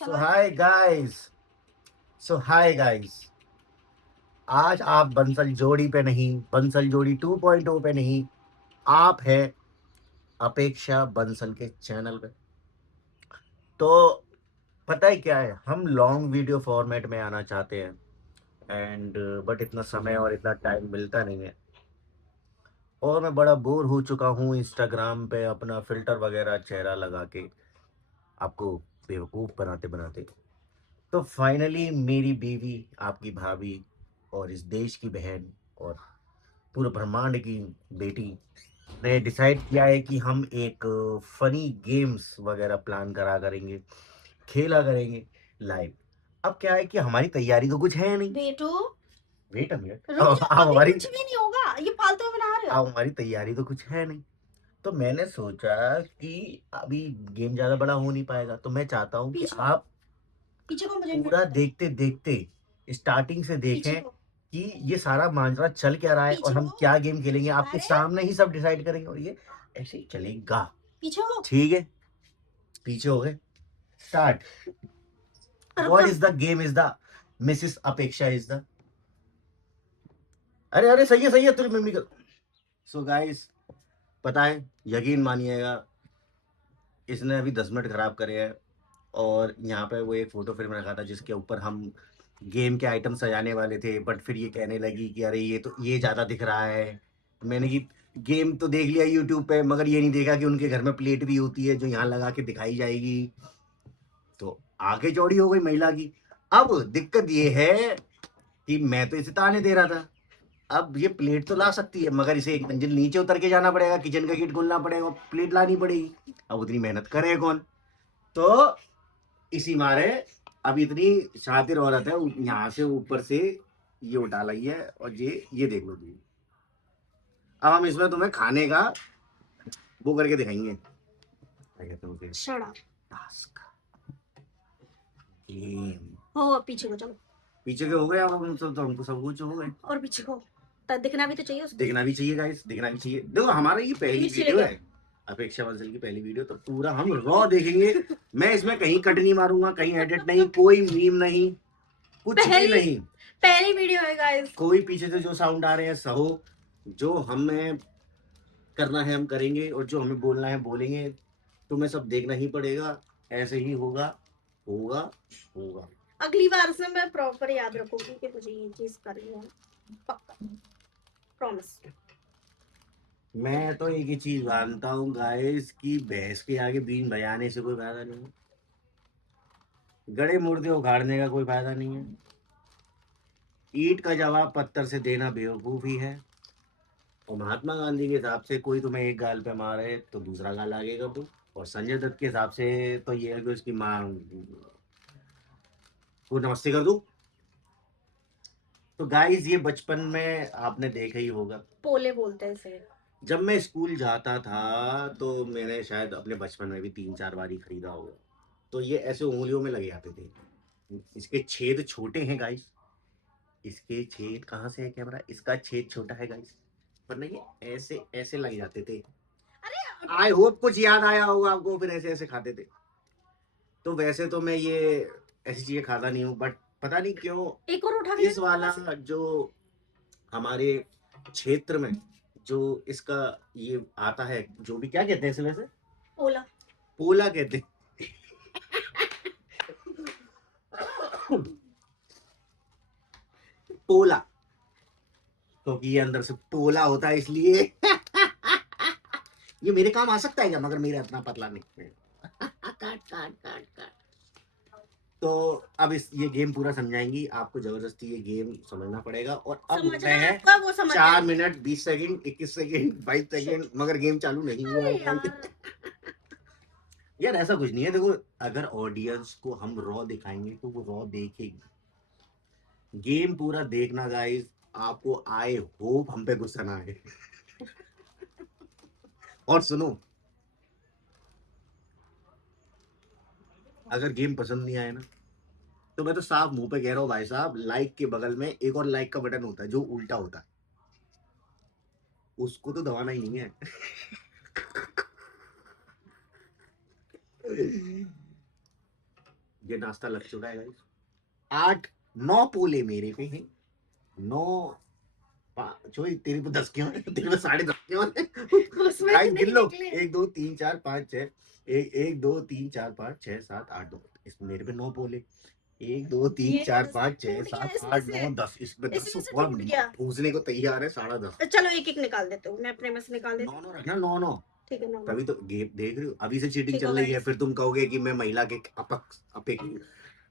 So चलो। hi guys. So hi guys. आज आप बंसल जोड़ी पे नहीं, बंसल जोड़ी 2.0 पे नहीं, आप है अपेक्षा बंसल के चैनल पे। तो पता है क्या है, हम लॉन्ग वीडियो फॉर्मेट में आना चाहते हैं एंड बट इतना समय और इतना टाइम मिलता नहीं है। और मैं बड़ा बोर हो चुका हूँ इंस्टाग्राम पे अपना फिल्टर वगैरह चेहरा लगा के आपको बेवकूफ़ बनाते बनाते। तो फाइनली मेरी बीवी, आपकी भाभी और इस देश की बहन और पूरे ब्रह्मांड की बेटी ने डिसाइड किया है कि हम एक फनी गेम्स वगैरह प्लान करा करेंगे, खेला करेंगे लाइव। अब क्या है कि हमारी तैयारी तो कुछ है नहीं। बेटू, वेट अ मिनट, रुक अब जाओ, अभी हमारी कुछ भी नहीं होगा, ये फालतू में बना रहे हो। अब हमारी तैयारी तो कुछ है नहीं। तो मैंने सोचा कि अभी गेम ज़्यादा बड़ा हो नहीं पाएगा, तो मैं चाहता हूँ कि पीछे आप पीछे को मुझे पूरा मिनट। देखते देखते स्टार्टिंग से पीछे देखें को कि ये सारा माजरा चल क्या रहा है और पीछे हम को। क्या गेम खेलेंगे। आपके अरे सामने ही सब डिसाइड करेंगे और ये ऐसे ही चलेगा। पीछे को। ठीक है, पीछे हो गए। स्टार्ट। रुक व्हाट जा। Is the game is the Mrs अपेक्षा इज द। अरे अरे सही है तेरी मम्मी का। सो गाइस, पता है, यकीन मानिएगा, इसने अभी 10 मिनट खराब करे हैं। और यहाँ पे वो एक फोटो फ्रेम रखा था जिसके ऊपर हम गेम के आइटम सजाने वाले थे, बट फिर ये कहने लगी कि अरे ये तो ये ज़्यादा दिख रहा है। मैंने कि गेम तो देख लिया यूट्यूब पे, मगर ये नहीं देखा कि उनके घर में प्लेट भी होती है जो यहाँ लगा के दिखाई जाएगी। तो आगे चौड़ी हो गई महिला की। अब दिक्कत ये है कि मैं तो इसे ताने दे रहा था। अब ये प्लेट तो ला सकती है, मगर इसे एक मंजिल नीचे उतर के जाना पड़ेगा, किचन का गेट खोलना पड़ेगा, प्लेट लानी पड़ेगी। अब उतनी मेहनत करे कौन। तो इसी मारे अब इतनी शातिर औरत है, यहाँ से ऊपर से ये उठा लाई है और ये देख लो तुम। अब हम इसमें तुम्हें खाने का वो करके दिखाएंगे, क्या कहते हैं उसे, शट अप। Task game. हो, अब पीछे को चलो। पीछे के हो गए, अब हम सब तो हमको सब कुछ हो गए। और पीछे को दिखना भी तो चाहिए उसको। दिखना भी चाहिए गाइस, दिखना भी चाहिए। देखो हमारा ये पहली मिर्ची वीडियो लेके है, अपेक्षा मंजिल की पहली वीडियो, तो पूरा हम रॉ देखेंगे। मैं इसमें कहीं कट नहीं मारूंगा, कहीं एडिट नहीं, कोई मीम नहीं, कुछ भी पहली नहीं। पहली वीडियो है गाइस। कोई पीछे से जो साउंड आ रहे हैं सहो, जो हमें करना है हम करेंगे और जो हमें बोलना है बोलेंगे। तुम्हें सब देखना ही पड़ेगा, ऐसे ही होगा, होगा, होगा। अगली बार से मैं प्रॉपर याद रखूंगी कि मुझे ये चीज करनी है, पक्का, प्रॉमिस। मैं तो एक ही चीज जानता हूँ गाइस कि भैंस के आगे बीन बजाने से कोई फायदा नहीं है, गड़े मुर्दे उखाड़ने का कोई फायदा नहीं है। ईंट का जवाब पत्थर से देना बेवकूफी है। और महात्मा गांधी के हिसाब से कोई तुम्हें एक गाल पे मारे तो दूसरा गाल आगे कर दो। और संजय दत्त के हिसाब से तो ये है कि उसकी माँ को नमस्ते कर दो। तो गाइस ये बचपन में आपने देखा ही होगा, पोले बोलते हैं इसे। जब मैं स्कूल जाता था तो मैंने शायद अपने बचपन में भी 3-4 बार ही खरीदा होगा। तो ये ऐसे उंगलियों में लगे आते थे। इसके छेद छोटे हैं गाइस, इसके छेद कहाँ से है कैमरा, इसका छेद छोटा है गाइस, वरना ये ऐसे ऐसे लग जाते थे। अरे आई होप कुछ याद आया होगा आपको, फिर ऐसे ऐसे खाते थे। तो वैसे तो मैं ये ऐसी चीजें खाता नहीं हूँ, बट पता नहीं क्यों एक और उठा के इस वाला जो हमारे क्षेत्र में जो इसका ये आता है, जो भी क्या कहते हैं इसे वैसे, पोला। पोला कहते हैं। पोला, क्योंकि ये अंदर से पोला होता है इसलिए। ये मेरे काम आ सकता है क्या, मगर मेरा इतना पतला नहीं है। काट काट काट काट। तो अब इस ये गेम पूरा समझाएंगी आपको, जबरदस्ती ये गेम समझना पड़ेगा। और अब हो गए हैं 4 मिनट 20 सेकंड 21 सेकंड 22 सेकंड, मगर गेम चालू नहीं हुआ है यार। यार ऐसा कुछ नहीं है। देखो, अगर ऑडियंस को हम रॉ दिखाएंगे तो वो रॉ देखेगी। गेम पूरा देखना गाइस। आपको आई होप हम पे गुस्सा ना आए। और सुनो, अगर गेम पसंद नहीं आए ना, तो मैं तो साफ मुंह पे कह रहा हूँ भाई साहब, लाइक के बगल में एक और लाइक का बटन होता है जो उल्टा होता है, उसको तो दबाना ही नहीं है। ये नाश्ता लग चुका है गाइस। 8-9 पोले मेरे पे हैं। 9 जो तेरे पे 10 क्यों है? तेरे पे 10.5 क्यों है? उसमें गाइस से गिन नहीं लो। निकले। 1 2 3 4 5 6 1 2 3 4 5 6 7 8 9। इसमें मेरे पे 9 पोले। 1 2 3 ये 4 इसमें 5 6 टूट गया 7 इसमें 8 से। 9 10। इसमें 10 इसमें से और टूट गया। ठूसने को तैयार है 10.5। चलो एक एक निकाल देते हो, मैं अपने में से निकाल देती 9 हूँ। 9 रखना 9 9। ठीक है, नो नो। तभी तो गेम देख रही हो, अभी से चीटिंग ठीक हो चल रही है, गाइस, फिर तुम कहोगे कि मैं महिला के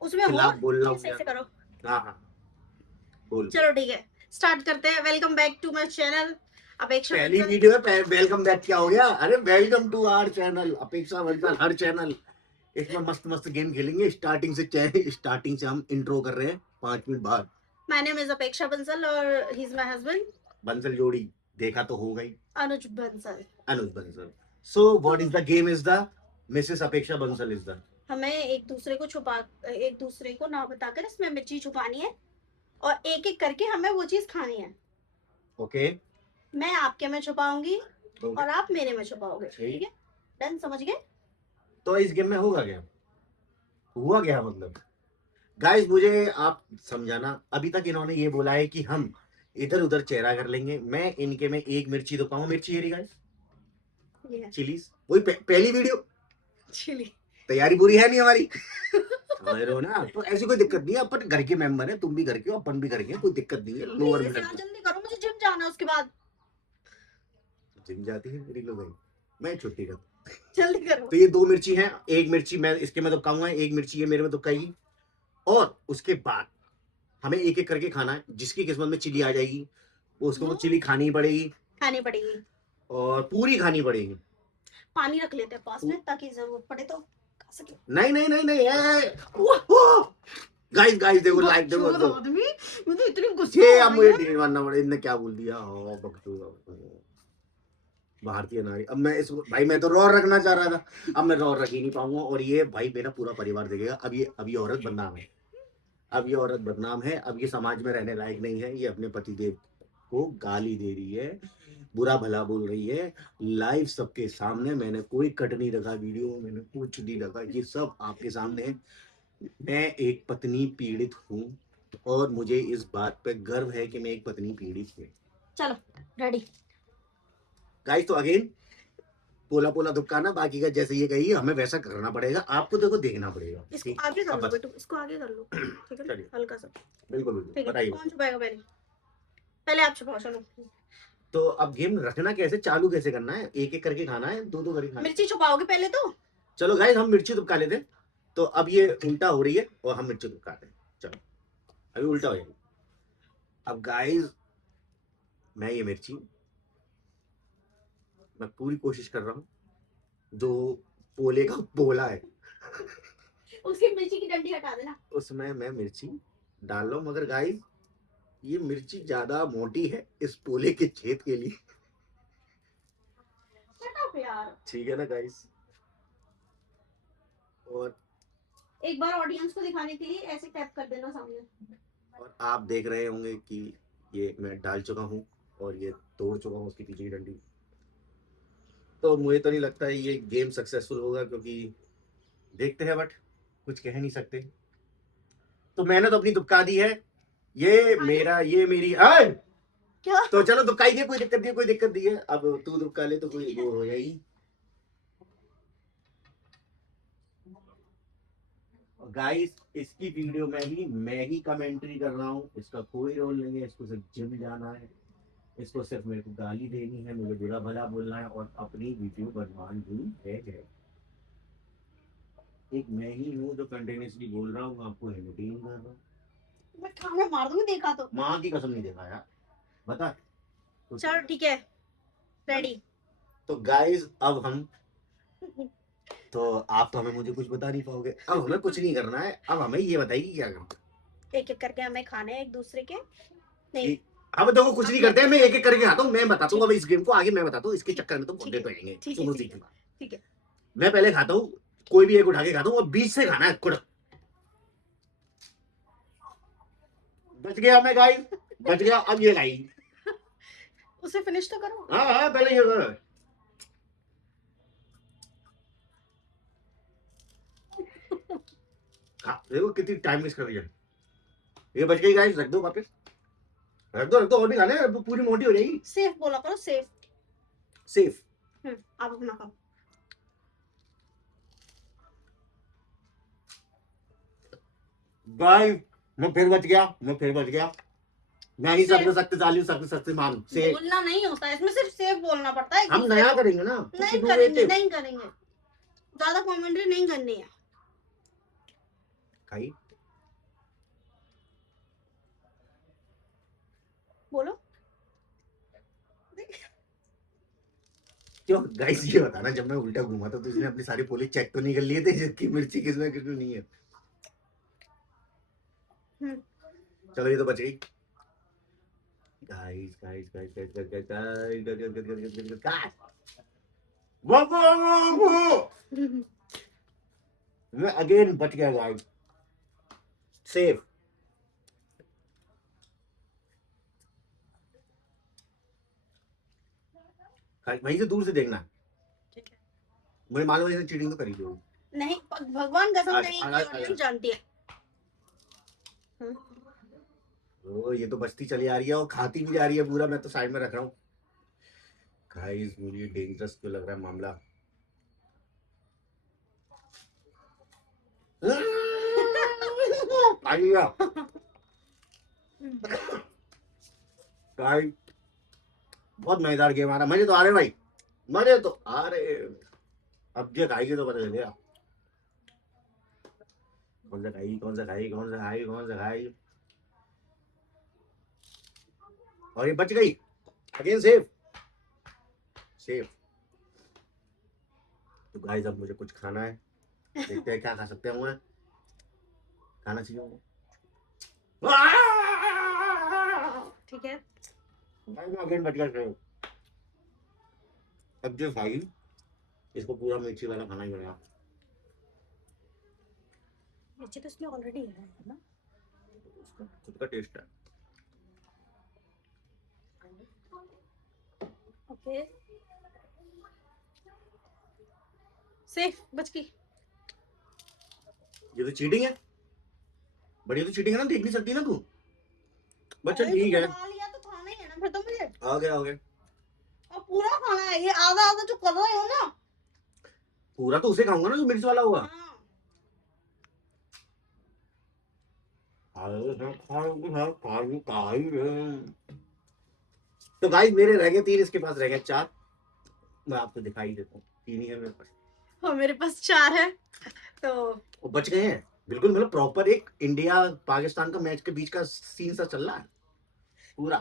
उसमें हो खिलाफ बोल रहा ये हूँ सही यार। से करो। हाँ हाँ बोल बोल। चलो ठीक है, स्टार्ट करते हैं। Welcome back to my channel Apeksha पहली बंसल। वीडियो है, वेलकम बैक क्या हो गया? अरे वेलकम टू आवर चैनल अपेक्षा बंसल, हर चैनल। इसमें मस्त मस्त गेम खेलेंगे। स्टार्टिंग से हम इंट्रो कर रहे हैं 5 मिनट बाद। माय नेम इज अपेक्षा बंसल और he is my husband Bansal जोड़ी देखा तो होगा ही। अनुज बंसल। अनुज बंसल। सो तो what is the game is the Mrs अपेक्षा बंसल इज द। हमें एक दूसरे को ना बताकर इसमें मिर्ची छुपानी है और एक एक करके हमें वो चीज खानी है। ओके मैं आपके में छुपाऊंगी ओके। और आप मेरे में छुपाओगे, ठीक ठीक। है? डन, समझ गए? तो इस गेम में होगा क्या? हुआ क्या मतलब? गाइस मुझे आप समझाना। अभी तक इन्होंने ये बोला है कि हम इधर उधर चेहरा कर लेंगे। मैं इनके में एक मिर्ची तो पाऊं। मिर्ची है गाइस, ये चिलीज। वही पहली वीडियो। चिली। तैयारी पूरी है नहीं हमारी। समझ रहे हो ना? तो ऐसी कोई दिक्कत नहीं है, अपन घर के मेंबर है, तुम भी घर के हो, अपन भी घर के हैं, कोई दिक्कत नहीं है। लोअर प्लीज मिडिल यार क्लास। जल्दी करो, मुझे जिम जाना है उसके बाद। जिम जाती है मेरी लोग। मैं छुट्टी करता। जल्दी करो। तो ये 2 मिर्ची हैं। एक मिर्ची मैं इसके में तो खाऊंगा, एक मिर्ची ये मेरे में तो खाएगी। और उसके बाद हमें एक एक करके खाना है। जिसकी किस्मत में चिली आ जाएगी उसको वो चिली खानी ही पड़ेगी। खानी पड़ेगी। और पूरी खानी पड़ेगी। पानी रख लेते हैं पास में ताकि जरूरत पड़े तो खा सके। नहीं नहीं नहीं नहीं। गाइस गाइस देखो, लाइक देखो बकचोद तो। आदमी, मुझे इतनी गुस्सा ये आ अब रही मुझे है। ढील मारना पड़े। इनने क्या बोल दिया? बकचोद भारतीय नारी। अब मैं इस भाई, मैं तो रॉ रखना चाह रहा था। अब मैं रॉ रख ही नहीं पाऊंगा। और ये भाई मेरा पूरा परिवार देखेगा। अब ये औरत बदनाम है। अब ये औरत बदनाम है। अब ये समाज में रहने लायक नहीं है। ये अपने पतिदेव को गाली दे रही है, बुरा भला बोल रही है लाइव सबके सामने। मैंने कोई कट नहीं रखा वीडियो, मैंने कुछ नहीं रखा। ये सब आपके सामने है। मैं एक पत्नी पीड़ित हूँ और मुझे इस बात पे गर्व है कि मैं एक पत्नी पीड़ित हूँ। चलो रेडी। गाइस तो अगेन पोला पोला दुबकाना, बाकी का जैसे ये कही हमें वैसा करना पड़ेगा। आपको देखो देखना पड़ेगा। इसको ठीक। आगे कर अब लो बस बेटू, इसको आगे कर लो। ठीक है ना, चलिए। हल्का सा। बिल्कुल बिल्कुल ठीक है, बताइए। कौन छुपाएगा पहले? पहले आप छुपाओ, चलो। तो अब गेम रखना कैसे, चालू कैसे करना है? एक एक करके खाना है, दो दो करके खाना है? मिर्ची छुपाओगे पहले तो। चलो गाइस हम मिर्ची दुबका लेते हैं। तो अब ये उल्टा हो रही है और हम मिर्ची दुबकाते हैं। चलो अभी उल्टा हो जाएगी। अब गाइस मैं ये मिर्ची, मैं पूरी कोशिश कर रहा हूँ जो पोले का पोला है उसकी मिर्ची की डंडी हटा देना। उसमें मैं मिर्ची डाल रहा हूँ। मगर गाइस ये मिर्ची ज्यादा मोटी है इस पोले के छेद के लिए। शट अप यार। ठीक है ना गाइस? और एक बार ऑडियंस को दिखाने के लिए ऐसे टैप कर देना सामने। आप देख रहे होंगे कि ये मैं डाल चुका हूँ और ये तोड़ चुका हूँ उसकी पीछे की डंडी। तो मुझे तो नहीं लगता है ये गेम सक्सेसफुल होगा, क्योंकि देखते हैं बट कुछ कह नहीं सकते। तो मैंने तो अपनी दुबका दी है। ये मेरा, ये मेरी है। क्या? तो चलो दुबकाई दे, कोई दिक्कत नहीं है, कोई दिक्कत नहीं है। अब तू दुबका ले तो कोई वो हो जाएगी। गाइस इसकी वीडियो में भी मैं ही कमेंट्री कर रहा हूँ। इसका कोई रोल नहीं है। इसको सिर्फ जिम जाना है, इसको सिर्फ मेरे को गाली देनी है, मुझे बुरा भला बोलना है और अपनी वीडियो बनवानी है। एक मैं ही हूँ जो कंटिन्यूसली बोल रहा हूँ, आपको एंटरटेन कर रहा हूँ। मैं खाना मार दूंगी देखा तो। माँ की कसम नहीं देखा यार, बता। चलो ठीक है, रेडी। तो गाइस अब हम, तो आप तो हमें मुझे कुछ बता नहीं पाओगे। अब हमें कुछ नहीं करना है। अब हमें ये बताइए क्या करना एक एक करके हमें खाने हैं एक दूसरे के। नहीं, है। अब देखो कुछ नहीं करते हैं, मैं एक एक करके खाता हूँ। मैं बताता हूँ अब इस गेम को आगे, मैं बताता हूँ। इसके चक्कर में तो ठीक बंदे है, तो आएंगे, ठीक है, सुनो ठीक है, सीखना। ठीक है। मैं पहले खाता हूँ, कोई भी एक उठा के खाता हूँ और बीच से खाना है कुड़क। बच गया मैं गाइस, बच गया। अब ये लाई। उसे फिनिश तो करो। हाँ हाँ पहले ये करो। देखो कितनी टाइम वेस्ट कर रही है। ये बच गई गाइस, रख दो वापस, रख दो और भी खाने हैं, पूरी मोटी हो जाएगी। सेफ बोला करो, सेफ। सेफ। आप अपना खाओ। गाइस मैं फिर बच गया। मैं ही सेफ सबसे शक्तिशाली हूँ, सबसे शक्तिमान से। बोलना नहीं होता है इसमें, सिर्फ सेफ बोलना पड़ता है एक हम दूसरे नया को। करेंगे ना, कुछ नहीं करेंगे, इनोवेटिव। नहीं करेंगे, ज्यादा कमेंट्री नहीं करनी है। खाई बोलो। क्यों गाइस, ये बताना जब मैं उल्टा घूमा था तो इसने अपनी सारी पुलिस चेक तो नहीं कर लिए थे जिसकी मिर्ची किसमें किसमें नहीं है। चलो ये तो बच गई। Guys guys guys guys guys guys guys guys, वो मैं अगेन बच गया गाइस, सेफ। वहीं से दूर से देखना, ठीक है। मुझे मालूम है चीटिंग तो करी थी वो। नहीं, भगवान कसम आ- नहीं, आ- ये आ- ऑडियंस जानती है। ओ ये तो बचती चली आ रही है और खाती भी जा रही है पूरा, मैं तो साइड में रख रहा हूँ। गाइस मुझे डेंजरस क्यों लग रहा है मामला। आइया गाइस, बहुत मजेदार गेम आ रहा, मजे तो आ रहे भाई, मजे तो आ रहे। अब ये खाएगी तो पता चलेगा कौन सा खाएगी, कौन सा खाएगी, कौन सा खाएगी, कौन सा खाएगी। और ये बच गई, अगेन सेफ सेफ। तो गाइस अब मुझे कुछ खाना है, देखते हैं क्या खा सकते हैं। मुझे खाना चाहिए मुझे। ठीक है। भाई मैं अगेन बच गया। अब जो खाई इसको पूरा मिर्ची वाला खाना ही पड़ेगा। मिर्ची तो इसमें ऑलरेडी है ना। उसका खुद का टेस्ट है। ओके, सेफ बच गई। ये तो चीटिंग है, बड़ी तो चीटिंग है ना, देख नहीं सकती ना तू। बच्चा अरे ठीक तो है, बता लिया तो खाना ही है ना फिर तो मुझे। आ गया। और पूरा खाना है, ये आधा आधा जो कर रहे हो ना। पूरा तो उसे खाऊंगा ना जो मिर्च वाला होगा। हाँ। तो गाइस मेरे रह गए 3, इसके पास रह गए 4। मैं आपको दिखाई देता हूँ, 3 ही है मेरे पास। और मेरे पास 4 है तो। वो बच गए हैं बिल्कुल, मतलब प्रॉपर एक इंडिया पाकिस्तान का मैच के बीच का सीन सा चल रहा है पूरा।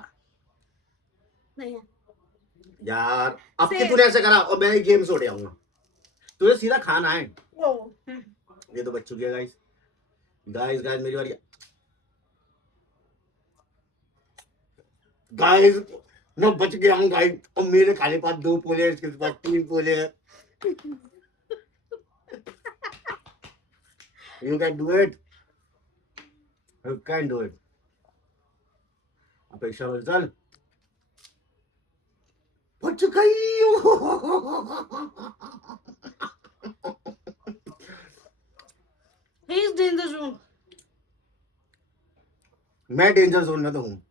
नहीं है। यार अब कि सेफ। तूने ऐसे करा और मैं गेम छोड़ आऊंगा, तुझे सीधा खाना है। ओ। ये तो बच चुकी है गाइस। गाइस गाइस मेरी बारी। गाइस मैं बच गया हूँ गाइस, और मेरे खाली पास 2 पोले हैं, इसके पास 3 पोले हैं। You can do it. You can do it. अपेक्षा बंसल बच गई। He is danger zone. मैं डेंजर जोन में तो हूँ,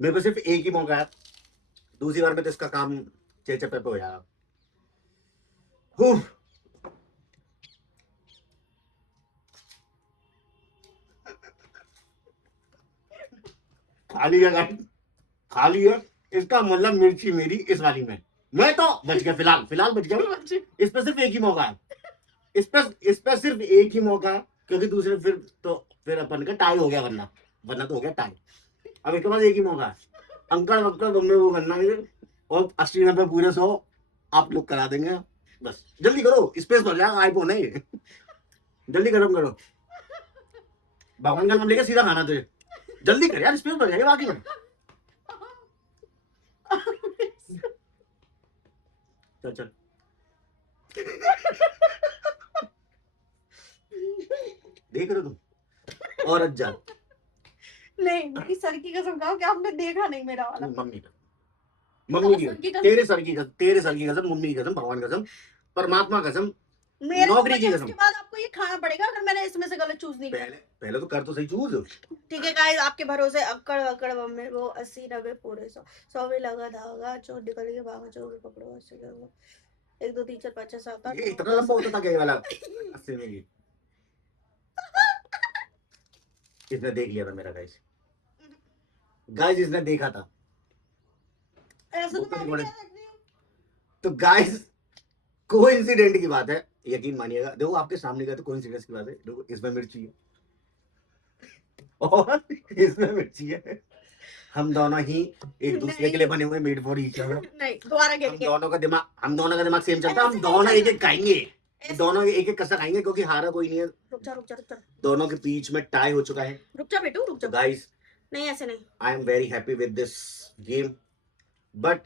मेरे को सिर्फ एक ही मौका है, दूसरी बार में तो इसका काम चेचे पे हो जाएगा। खाली है गाइस, खाली है, इसका मतलब मिर्ची मेरी इस वाली में। मैं तो बच गया, फिलहाल फिलहाल बच गया। इस पर सिर्फ एक ही मौका है, इस पर सिर्फ एक ही मौका है, क्योंकि दूसरे फिर अपन का टाई हो गया, वरना वरना तो हो गया टाई। अब इसके पास एक ही मौका है, अंकल वक्कल तुमने वो करना है, और 80-90 पूरे 100 आप लोग करा देंगे। बस जल्दी करो, स्पेस भर जाएगा आईफोन है ये। जल्दी खत्म करो, भगवान का नाम लेके सीधा खाना तुझे। जल्दी कर यार, स्पेस भर जाएगा बाकी में। चल चल। देख रहे हो तुम, और अच्छा नहीं, मेरी सर की कसम खाओ कि आपने देखा नहीं मेरा वाला। मम्मी का, मम्मी की सर की कसम। तेरे सर की कसम, तेरे सर की कसम, मम्मी की कसम, भगवान की कसम, परमात्मा कसम, मेरे को नौकरी पता की है, कसम। उसके बाद आपको ये खाना पड़ेगा अगर मैंने इसमें से गलत चूज नहीं किया। पहले पहले तो कर तो सही चूज। ठीक है गाइस, आपके भरोसे अक्कड़ अक्कड़ मम्मी वो 80 90 पूरे 100 में लगा धागा, चोर निकल के भागा, चोर को पकड़ो, 80 करो, 1 2 3 4 5 6 7 8 ये 9 इतना 10। लंबा होता था क्या ये वाला? 80 में ये इसने देख लिया था मेरा गाइस। गाइस इसने देखा था। ऐसे तो वो मैं भी रिकॉर्डेड। कह सकती हूँ। तो गाइस कोइंसिडेंट की बात है, यकीन मानिएगा। देखो आपके सामने का तो कोइंसिडेंस की बात है। देखो इसमें मिर्ची है और इसमें मिर्ची है। हम दोनों ही एक दूसरे के लिए नहीं बने हुए, मेड फॉर ईच अदर। नहीं, दोबारा गिर हम गया। दोनों का दिमाग हम दोनों का दिमाग सेम चलता है। हम ऐसे नहीं दोनों एक चलना। एक खाएंगे। ऐसे दोनों एक एक कसर खाएंगे क्योंकि हारा कोई नहीं है। रुक जा रुक जा रुक जा दोनों के बीच में टाई हो चुका है। रुक जा बेटू, रुक तो जा। गाइस नहीं ऐसे नहीं। I am very happy with this game. But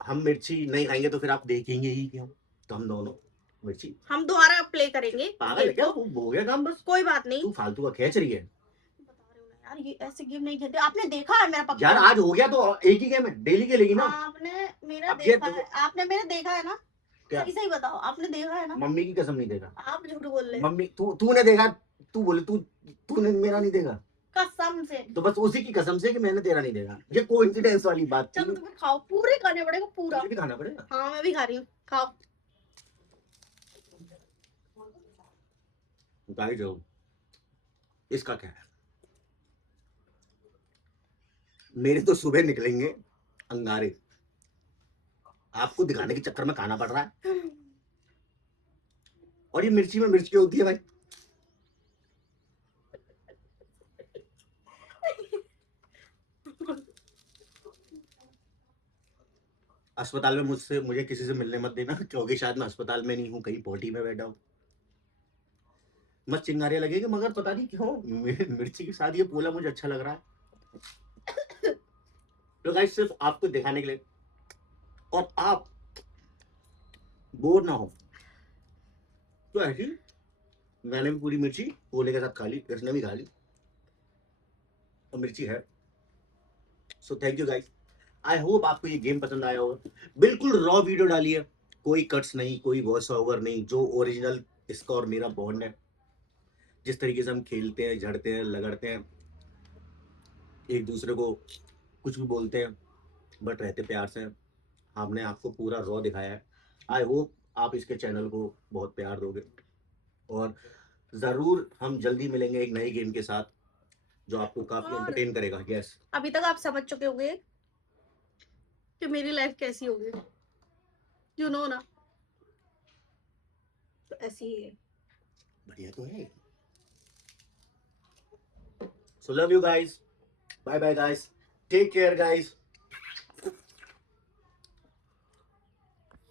हम मिर्ची नहीं खाएंगे तो फिर आप देखेंगे ही क्यों? तो हम दोनों मिर्ची। हम दोबारा प्ले करेंगे इस पागल है गेम क्या? को। हो गया काम बस। कोई बात नहीं। तू फालतू का खेच रही है बता रहे हो ना यार, ये ऐसे गेम नहीं खेलते। आपने देखा है मेरा पक्का? यार। आज हो गया तो एक ही गेम है, डेली खेलेगी ना। आपने मेरा अब ये देखा है, आपने मेरा देखा है ना? क्या? सही सही बताओ, आपने देखा है ना? मम्मी की कसम नहीं देखा। आप झूठ बोल रहे हैं। मम्मी तूने देखा? तू बोले तूने मेरा नहीं देखा। कसम से। तो बस उसी की कसम से कि मैंने तेरा नहीं देखा। ये कोइंसिडेंस वाली बात थी। चलो तुम्हें खाओ, पूरे खाने पड़ेगा पूरा। मुझे भी खाना पड़ेगा। हाँ मैं भी खा रही हूँ, खाओ। गाइस जो इसका क्या है, मेरे तो सुबह निकलेंगे अंगारे। आपको दिखाने के चक्कर में खाना पड़ रहा है। और ये मिर्ची में मिर्च क्यों होती है भाई? अस्पताल में मुझे किसी से मिलने मत देना क्योंकि शायद मैं अस्पताल में नहीं हूँ, कहीं पोटी में बैठा हूँ। मत चिंगारियां लगेगी, मगर पता नहीं क्यों मिर्ची के साथ ये पोला मुझे अच्छा लग रहा है। तो गाइस सिर्फ आपको दिखाने के लिए और आप बोर ना हो तो ऐसी मैंने भी पूरी मिर्ची पोले के साथ खा ली, इसने भी खा ली और मिर्ची है। So thank you guys. I hope आपको ये गेम पसंद आया होगा। बिल्कुल रॉ वीडियो डाली है, कोई कट्स नहीं, कोई वॉइस ओवर नहीं। जो ओरिजिनल इसका और मेरा बॉन्ड है, जिस तरीके से हम खेलते हैं, झड़ते हैं, लगड़ते हैं, एक दूसरे को कुछ भी बोलते हैं बट रहते प्यार से, हमने आपको पूरा रॉ दिखाया है। आई होप आप इसके चैनल को बहुत प्यार दोगे और ज़रूर हम जल्दी मिलेंगे एक नए गेम के साथ जो आपको काफ़ी और एंटरटेन करेगा। यस, अभी तक आप समझ चुके होंगे कि मेरी लाइफ कैसी होगी, यू नो ना? तो ऐसी ही है। बढ़िया तो है। So love you guys, bye bye guys, take care guys.